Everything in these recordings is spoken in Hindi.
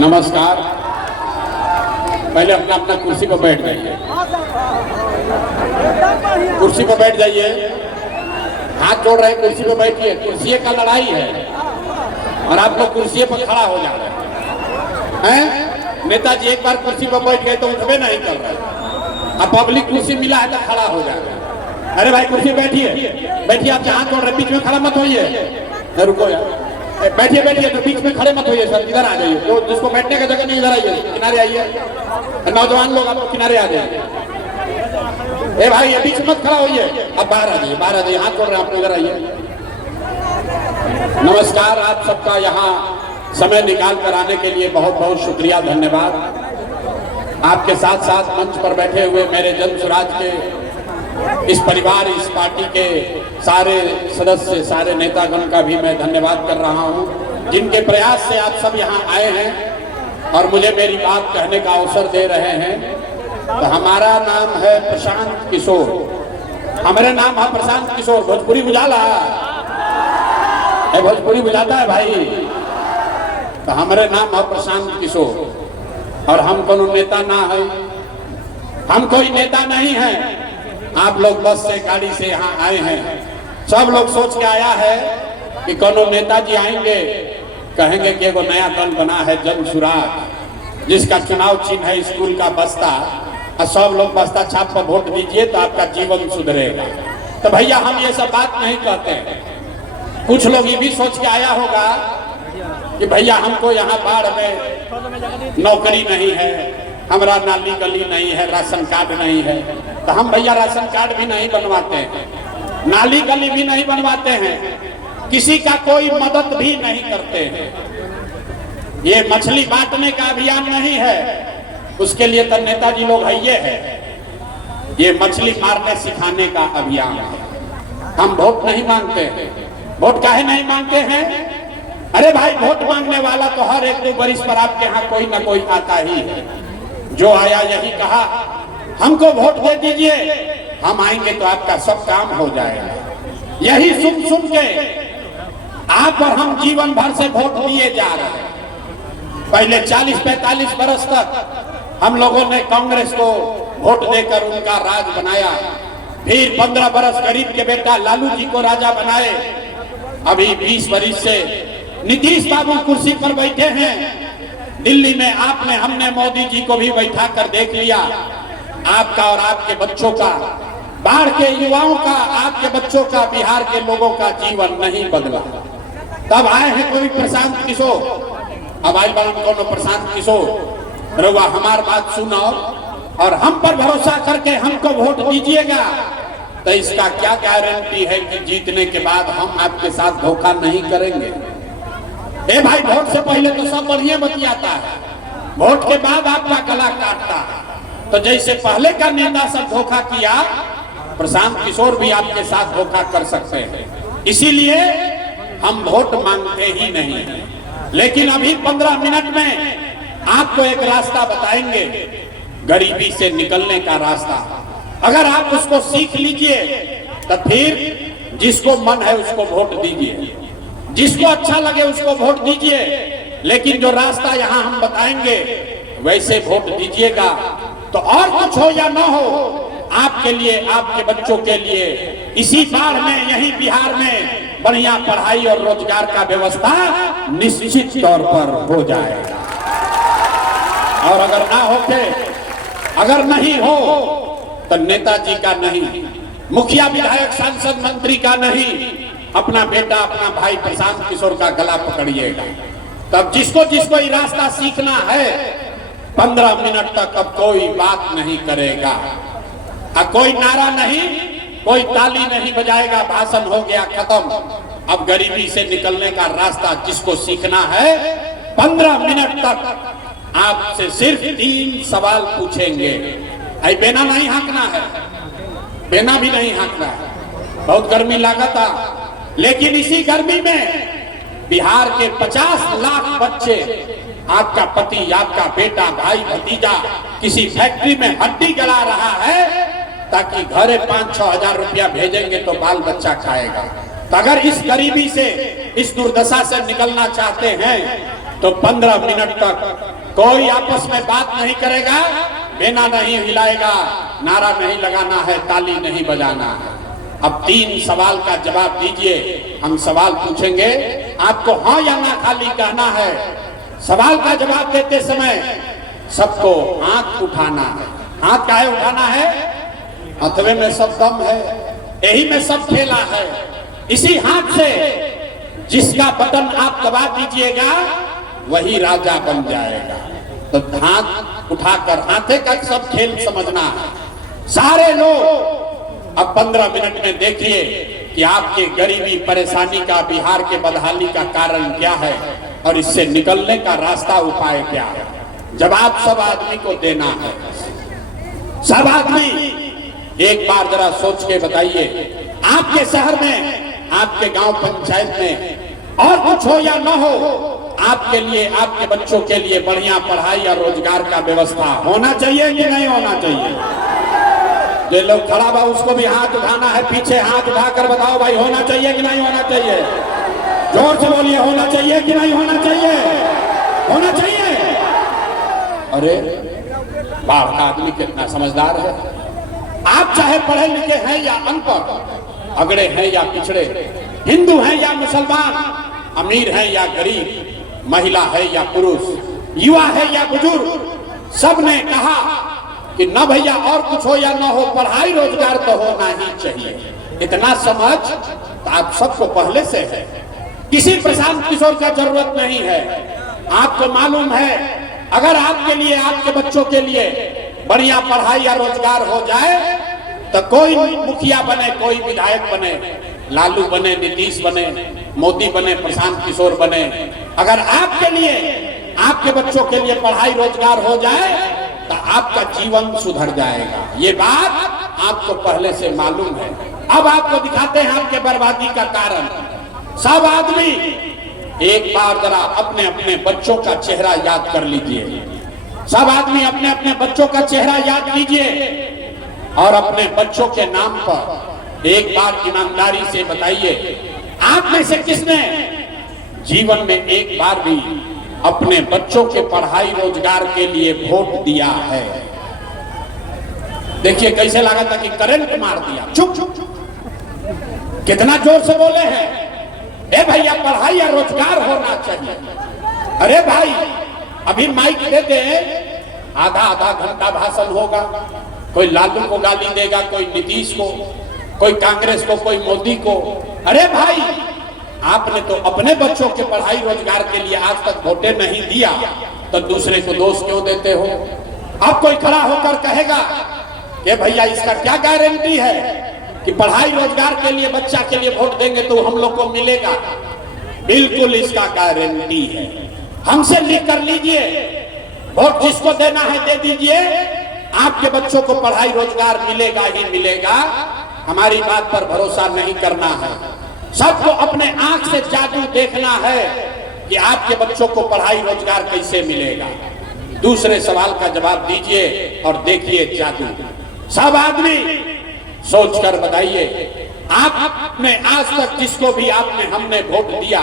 नमस्कार। पहले अपना अपना कुर्सी पर बैठ जाइए, कुर्सी पर बैठ जाइए, हाथ जोड़ रहे हैं, कुर्सी पर बैठिए। कुर्सी का लड़ाई है और आप लोग कुर्सी पर खड़ा हो जा रहे हैं। नेताजी एक बार कुर्सी पर बैठ गए तो उठबे नहीं कर रहे, अब पब्लिक कुर्सी मिला है तो खड़ा हो जा रहे हैं। अरे भाई कुर्सी बैठिए, बैठिए। आप हाथ जोड़ रहे, बीच में खड़ा मत होइए। रुको यार, बैठिए बैठिए, तो बीच में खड़े मत होइए सर, इधर आ जाइए। तो जिसको बैठने का जगह नहीं, इधर आइए, किनारे आइए। नौजवान लोग आप किनारे आ जाइए। ए भाई ये बीच में मत खड़ा होइए, अब बाहर आ जाइए, बाहर आ जाइए। हाथ जोड़ रहे हैं आप, इधर आइए। नमस्कार। आप सबका यहाँ समय निकाल कर आने के लिए बहुत बहुत शुक्रिया, धन्यवाद। आपके साथ साथ मंच पर बैठे हुए मेरे जन स्वराज के इस परिवार, इस पार्टी के सारे सदस्य, सारे नेतागण का भी मैं धन्यवाद कर रहा हूं, जिनके प्रयास से आप सब यहां आए हैं और मुझे मेरी बात कहने का अवसर दे रहे हैं। तो हमारा नाम है प्रशांत किशोर, हमारे नाम है प्रशांत किशोर। भोजपुरी बुझाला है, भोजपुरी बुझाता है भाई। तो हमारे नाम है प्रशांत किशोर और हम कोनो नेता ना है, हम कोई नेता नहीं है। आप लोग बस से, गाड़ी से यहाँ आए हैं, सब लोग सोच के आया है कि कोनो नेताजी आएंगे, कहेंगे कि एगो नया दल बना है जन सुराग, जिसका चुनाव चिन्ह है स्कूल का बस्ता, और सब लोग बस्ता छाप पर वोट दीजिए तो आपका जीवन सुधरेगा। तो भैया हम ये सब बात नहीं कहते हैं। कुछ लोग ये भी सोच के आया होगा कि भैया हमको यहाँ बाढ़ में नौकरी नहीं है, हमारा नाली गली नहीं है, राशन कार्ड नहीं है। तो हम भैया राशन कार्ड भी नहीं बनवाते हैं, नाली गली भी नहीं बनवाते हैं, किसी का कोई मदद भी नहीं करते हैं। ये मछली बांटने का अभियान नहीं है, उसके लिए तो नेताजी लोग है, ये मछली मारने सिखाने का अभियान है। हम वोट नहीं मांगते हैं। वोट काहे नहीं मांगते हैं? अरे भाई वोट मांगने वाला तो हर एक 2 बरिस पर आपके यहाँ कोई ना कोई आता ही है। जो आया यही कहा हमको वोट दे दीजिए, हम आएंगे तो आपका सब काम हो जाएगा। यही सुन सुन के आप और हम जीवन भर से वोट दिए जा रहे हैं। पहले 40-45 बरस तक हम लोगों ने कांग्रेस को वोट देकर उनका राज बनाया, फिर 15 बरस गरीब के बेटा लालू जी को राजा बनाए। अभी 20 बरस से नीतीश बाबू कुर्सी पर बैठे हैं। दिल्ली में आपने, हमने मोदी जी को भी बैठा कर देख लिया। आपका और आपके बच्चों का, बाढ़ के युवाओं का, आपके बच्चों का, बिहार के लोगों का जीवन नहीं बदला। तब आए हैं कोई प्रशांत किशोर, अब आई बात कोनो प्रशांत किशोर, रउआ हमार बात सुनो और हम पर भरोसा करके हमको वोट दीजिएगा। तो इसका क्या गारंटी है कि जीतने के बाद हम आपके साथ धोखा नहीं करेंगे? ए भाई वोट से पहले तो सब बढ़िया बतियाता है, वोट के बाद आपका गला काटता है। तो जैसे पहले का नेता सब धोखा किया, प्रशांत किशोर भी आपके साथ धोखा कर सकते हैं। इसीलिए हम वोट मांगते ही नहीं। लेकिन अभी 15 मिनट में आपको एक रास्ता बताएंगे, गरीबी से निकलने का रास्ता। अगर आप उसको सीख लीजिए तो फिर जिसको मन है उसको वोट दीजिए, जिसको अच्छा लगे उसको वोट दीजिए। लेकिन जो रास्ता यहाँ हम बताएंगे वैसे वोट दीजिएगा। तो और कुछ हो या ना हो, आपके लिए, आपके बच्चों के लिए इसी बाढ़ में, यही बिहार में बढ़िया पढ़ाई और रोजगार का व्यवस्था निश्चित तौर पर हो जाएगा। और अगर ना होते, अगर नहीं हो तो नेताजी का नहीं, मुखिया विधायक सांसद मंत्री का नहीं, अपना बेटा, अपना भाई प्रशांत किशोर का गला पकड़िएगा। तब जिसको जिसको ये रास्ता सीखना है, 15 मिनट तक अब कोई बात नहीं करेगा, अब कोई नारा नहीं, कोई ताली नहीं बजाएगा, भाषण हो गया खत्म। अब गरीबी से निकलने का रास्ता जिसको सीखना है, 15 मिनट तक आपसे सिर्फ 3 सवाल पूछेंगे। आई बेना नहीं हाँकना है, बेना भी नहीं हाँकना है। बहुत गर्मी लागता, लेकिन इसी गर्मी में बिहार के 50 लाख बच्चे, आपका पति, आपका बेटा, भाई, भतीजा किसी फैक्ट्री में हड्डी गला रहा है ताकि घरे 5-6 हजार रुपया भेजेंगे तो बाल बच्चा खाएगा। तो अगर इस गरीबी से इस दुर्दशा से निकलना चाहते हैं तो 15 मिनट तक कोई आपस में बात नहीं करेगा, बेना नहीं हिलाएगा, नारा नहीं लगाना है, ताली नहीं बजाना है। अब 3 सवाल का जवाब दीजिए। हम सवाल पूछेंगे, आपको हाँ या ना खाली कहना है। सवाल का जवाब देते समय सबको हाथ उठाना है। हाथ काहे उठाना है? हथवे में सब दम है, यही में सब खेला है। इसी हाथ से जिसका बटन आप दबा दीजिएगा वही राजा बन जाएगा। तो हाथ उठाकर हाथे का सब खेल समझना है। सारे लोग अब 15 मिनट में देखिए कि आपके गरीबी परेशानी का, बिहार के बदहाली का कारण क्या है और इससे निकलने का रास्ता, उपाय क्या है। जवाब सब आदमी को देना है। सब आदमी एक बार जरा सोच के बताइए, आपके शहर में, आपके गांव पंचायत में और कुछ हो या न हो, आपके लिए, आपके बच्चों के लिए बढ़िया पढ़ाई और रोजगार का व्यवस्था होना चाहिए कि नहीं होना चाहिए? जो लोग खड़ा बा उसको भी हाथ उठाना है। पीछे हाथ उठाकर बताओ भाई, होना चाहिए कि नहीं होना चाहिए? जोर से बोलिए, होना चाहिए कि नहीं होना चाहिए? होना चाहिए। अरे बाहर का आदमी कितना समझदार है। आप चाहे पढ़े लिखे हैं या अनपढ़, अगड़े हैं या पिछड़े, हिंदू हैं या मुसलमान, अमीर हैं या गरीब, महिला है या पुरुष, युवा है या बुजुर्ग, सब ने कहा कि न भैया और कुछ हो या न हो, पढ़ाई रोजगार तो होना ही चाहिए। इतना समझ तो आप सबको पहले से है। किसी प्रशांत किशोर का जरूरत नहीं है। आपको मालूम है, अगर आपके लिए, आपके बच्चों के लिए बढ़िया पढ़ाई या रोजगार हो जाए तो कोई मुखिया बने, कोई विधायक बने, लालू बने, नीतीश बने, मोदी बने, प्रशांत किशोर बने, अगर आपके लिए, आपके बच्चों के लिए पढ़ाई रोजगार हो जाए तो आपका जीवन सुधर जाएगा। ये बात आपको पहले से मालूम है। अब आपको दिखाते हैं आपके बर्बादी का कारण। सब आदमी एक बार जरा अपने अपने बच्चों का चेहरा याद कर लीजिए। सब आदमी अपने अपने बच्चों का चेहरा याद कीजिए और अपने बच्चों के नाम पर एक बार ईमानदारी से बताइए, आप में से किसने जीवन में एक बार भी अपने बच्चों के पढ़ाई रोजगार के लिए वोट दिया है? देखिए कैसे लगा था कि करंट मार दिया। चुप चुप चुप, कितना जोर से बोले हैं, ए भैया पढ़ाई या रोजगार होना चाहिए। अरे भाई अभी माइक दे दे, आधा आधा घंटा भाषण होगा, कोई लालू को गाली देगा, कोई नीतीश को, कोई कांग्रेस को, कोई मोदी को। अरे भाई आपने तो अपने बच्चों के पढ़ाई रोजगार के लिए आज तक वोटे नहीं दिया, तो दूसरे को दोष क्यों देते हो? अब कोई खड़ा होकर कहेगा कि भैया इसका क्या गारंटी है कि पढ़ाई रोजगार के लिए, बच्चा के लिए वोट देंगे तो हम लोग को मिलेगा? बिल्कुल इसका गारंटी है। हमसे लिख कर लीजिए, वोट जिसको देना है दे दीजिए, आपके बच्चों को पढ़ाई रोजगार मिलेगा ही मिलेगा। हमारी बात पर भरोसा नहीं करना है। सबको अपने आंख से जादू देखना है कि आपके बच्चों को पढ़ाई रोजगार कैसे मिलेगा। दूसरे सवाल का जवाब दीजिए और देखिए जादू। सब आदमी सोचकर बताइए, आपने आज तक जिसको भी आपने, हमने वोट दिया,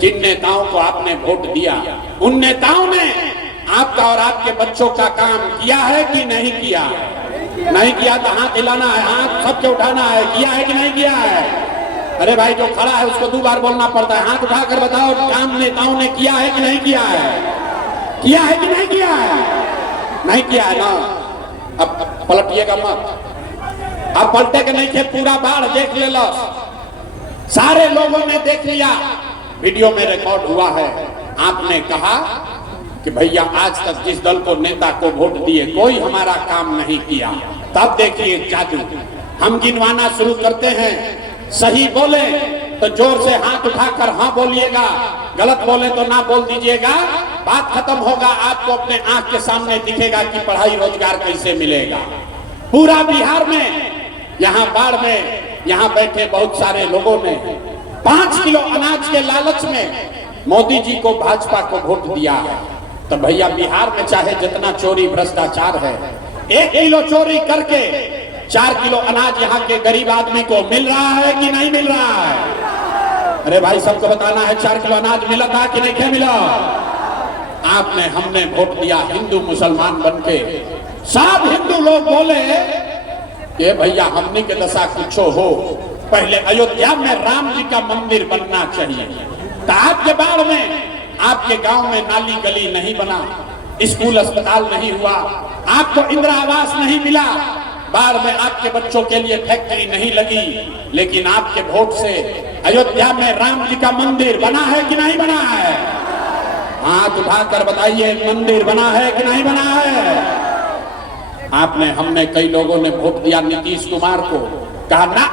जिन नेताओं को आपने वोट दिया, उन नेताओं ने आपका और आपके बच्चों का काम किया है कि नहीं किया? नहीं किया तो हाथ हिलाना है, हाथ सबके उठाना है। किया है कि नहीं किया है? अरे भाई जो खड़ा है उसको 2 बार बोलना पड़ता है। हाथ उठाकर बताओ, काम नेताओं ने किया है कि नहीं किया है? किया है कि नहीं किया है? नहीं किया है ना। अब पलटिएगा मत। अब पलटे के नहीं थे, पूरा बाढ़ देख ले लो। सारे लोगों ने देख लिया, वीडियो में रिकॉर्ड हुआ है। आपने कहा कि भैया आज तक जिस दल को, नेता को वोट दिए, कोई हमारा काम नहीं किया। तब देखिए जादू। हम गिनवाना शुरू करते हैं, सही बोले तो जोर से हाथ उठाकर हाँ बोलिएगा, गलत बोले तो ना बोल दीजिएगा। बात खत्म होगा, आपको अपने आंख के सामने दिखेगा कि पढ़ाई रोजगार कैसे मिलेगा। पूरा बिहार में, यहाँ बाढ़ में, यहाँ बैठे बहुत सारे लोगों ने 5 किलो अनाज के लालच में मोदी जी को, भाजपा को वोट दिया है। तो भैया बिहार में चाहे जितना चोरी भ्रष्टाचार है, 1 किलो चोरी करके 4 किलो अनाज यहाँ के गरीब आदमी को मिल रहा है कि नहीं मिल रहा है? अरे भाई सबको बताना है 4 किलो अनाज मिला था कि नहीं मिला। आपने हमने वोट दिया हिंदू मुसलमान बनके। सब हिंदू लोग बोले कि भैया हमने के दशा कुछ हो, पहले अयोध्या में राम जी का मंदिर बनना चाहिए। तो आपके बाढ़ में आपके गांव में नाली गली नहीं बना, स्कूल अस्पताल नहीं हुआ, आपको इंदिरा आवास नहीं मिला, बाढ़ में आपके बच्चों के लिए फैक्ट्री नहीं लगी। लेकिन आपके वोट से अयोध्या में राम जी का मंदिर बना है कि नहीं बना है? हाथ उठाकर बताइए, मंदिर बना है कि नहीं बना है? आपने हमने कई लोगों ने वोट दिया नीतीश कुमार को, कहा ना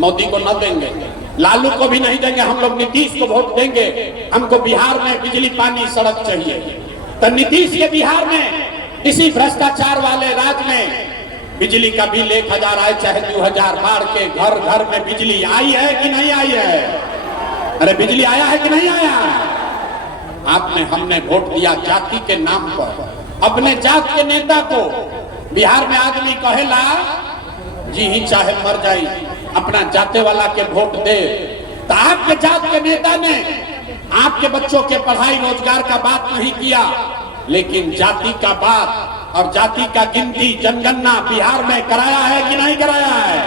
मोदी को न देंगे, लालू को भी नहीं देंगे, हम लोग नीतीश को वोट देंगे, हमको बिहार में बिजली पानी सड़क चाहिए। तो नीतीश के बिहार में इसी भ्रष्टाचार वाले राज्य में बिजली का बिल 1000 आए चाहे 2000, बाढ़ के घर घर में बिजली आई है कि नहीं आई है? अरे बिजली आया है कि नहीं आया? आपने हमने वोट दिया जाति के नाम पर। अपने जात के नेता को बिहार में आदमी कहेला जी ही चाहे मर जाए, अपना जाते वाला के वोट दे। तो आपके जात के नेता ने आपके बच्चों के पढ़ाई रोजगार का बात नहीं किया, लेकिन जाति का बात और जाति का गिनती जनगणना बिहार में कराया है कि नहीं कराया है?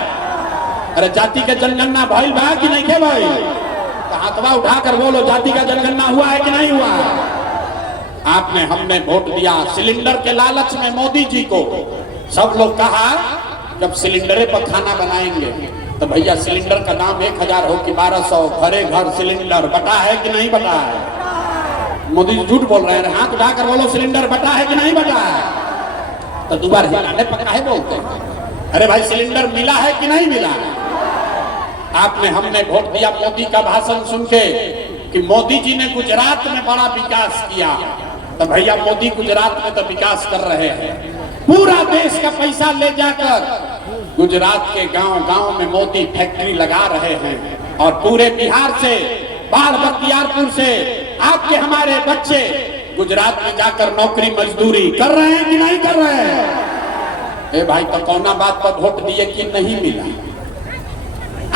अरे जाति का जनगणना भइल बा कि नहीं के भाई? तो हाथवा उठाकर बोलो, जाति का जनगणना हुआ है कि नहीं हुआ? आपने हमने वोट दिया सिलेंडर के लालच में मोदी जी को। सब लोग कहा जब सिलेंडरे पर खाना बनाएंगे तो भैया सिलेंडर का दाम 1000 हो कि 1200, घरे घर सिलेंडर बटा है कि नहीं बटा है? मोदी जी झूठ बोल रहे हैं। हाथ उठाकर बोलो, सिलेंडर बटा है कि नहीं बटा है? तो दोबारा हिलाने पका है बोलते हैं। अरे भाई सिलेंडर मिला है कि नहीं मिला है? आपने हमने वोट दिया मोदी का भाषण सुन के कि मोदी जी ने गुजरात में बड़ा विकास किया। तो भैया मोदी गुजरात में तो विकास कर रहे हैं, पूरा देश का पैसा ले जाकर गुजरात के गांव गांव में मोदी फैक्ट्री लगा रहे हैं। और पूरे बिहार से, बाढ़ बख्तियारपुर से आपके हमारे बच्चे गुजरात में जाकर नौकरी मजदूरी कर रहे हैं कि नहीं कर रहे हैं? ए भाई तो कौना बात पर वोट दिए कि नहीं मिला?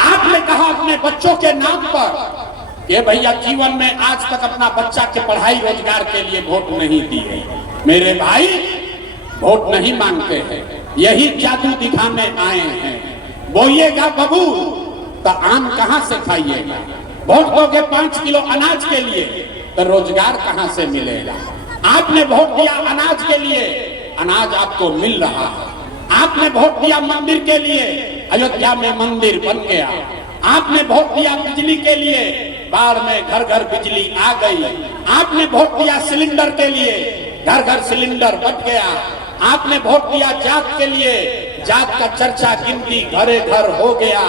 आपने कहा अपने बच्चों के नाम पर ये भैया जीवन में आज तक अपना बच्चा के पढ़ाई रोजगार के लिए वोट नहीं दिए। मेरे भाई वोट नहीं मांगते हैं, यही जादू दिखाने आए हैं। बोइएगा बबू तो आम कहां से खाइएगा? वोट दोगे 5 किलो अनाज के लिए तो रोजगार कहां से मिलेगा? आपने वोट दिया अनाज के लिए, अनाज आपको मिल रहा है। आपने वोट दिया मंदिर के लिए, अयोध्या में मंदिर बन गया। आपने वोट दिया बिजली के लिए, बाढ़ में घर घर बिजली आ गई। आपने वोट दिया सिलेंडर के लिए, घर घर सिलेंडर बट गया। आपने वोट दिया जात के लिए, जात का चर्चा गिनती घरे घर हो गया।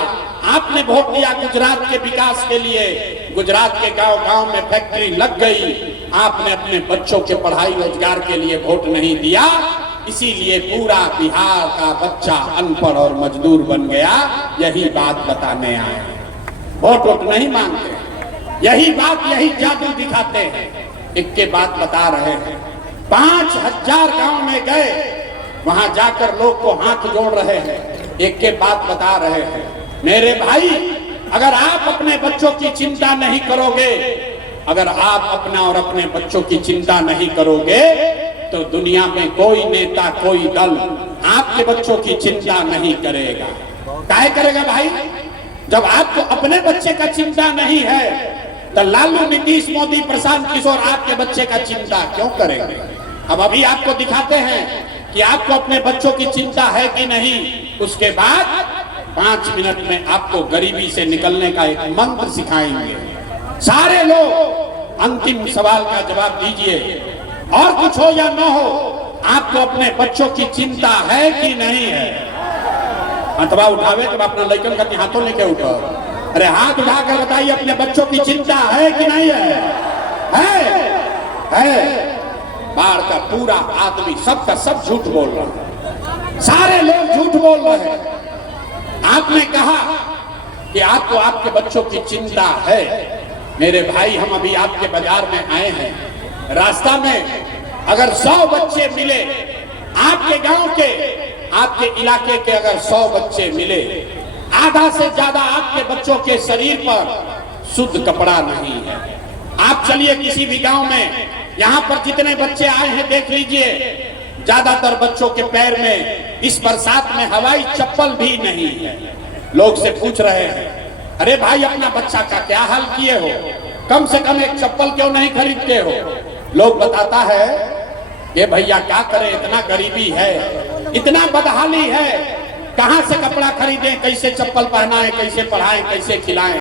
आपने वोट दिया गुजरात के विकास के लिए, गुजरात के गांव गांव में फैक्ट्री लग गई। आपने अपने बच्चों के पढ़ाई रोजगार के लिए वोट नहीं दिया, इसीलिए पूरा बिहार का बच्चा अनपढ़ और मजदूर बन गया। यही बात बताने आए, वोट नहीं मांगते, यही बात, यही जादू दिखाते हैं। एक के बात बता रहे हैं, 5000 गांव में गए, वहां जाकर लोग को हाथ जोड़ रहे हैं, एक के बात बता रहे हैं। मेरे भाई अगर आप अपने बच्चों की चिंता नहीं करोगे, अगर आप अपना और अपने बच्चों की चिंता नहीं करोगे तो दुनिया में कोई नेता, कोई दल आपके बच्चों की चिंता नहीं करेगा। काहे करेगा भाई? जब आपको अपने बच्चे का चिंता नहीं है तो लालू, नीतीश, मोदी, प्रशांत किशोर आपके बच्चे का चिंता क्यों करेंगे? अब अभी आपको दिखाते हैं कि आपको अपने बच्चों की चिंता है कि नहीं। उसके बाद 5 मिनट में आपको गरीबी से निकलने का एक मंत्र सिखाएंगे। सारे लोग अंतिम सवाल का जवाब दीजिए, और कुछ हो या न हो, आपको अपने बच्चों की चिंता है कि नहीं है? हाथवा उठावे जब अपना लड़कन का हाथों लेके उठो। अरे हाथ उठाकर बताइए, अपने बच्चों की चिंता है कि नहीं है? है। बाढ़ का पूरा आदमी सबका सब झूठ बोल रहा है, सारे लोग झूठ बोल रहे हैं। आपने कहा कि आपको आपके बच्चों की चिंता है। मेरे भाई हम अभी आपके बाजार में आए हैं, रास्ता में अगर 100 बच्चे मिले, आपके गांव के, आपके इलाके के अगर 100 बच्चे मिले, आधा से ज्यादा आपके बच्चों के शरीर पर शुद्ध कपड़ा नहीं है। आप चलिए किसी भी गांव में, यहाँ पर जितने बच्चे आए हैं देख लीजिए, ज्यादातर बच्चों के पैर में इस बरसात में हवाई चप्पल भी नहीं है। लोग से पूछ रहे हैं, अरे भाई अपना बच्चा का क्या हाल किए हो, कम से कम एक चप्पल क्यों नहीं खरीदते हो? लोग बताता है कि भैया क्या करें, इतना गरीबी है, इतना बदहाली है, कहां से कपड़ा खरीदें, कैसे चप्पल पहनाएं, कैसे पढ़ाएं, कैसे खिलाएं।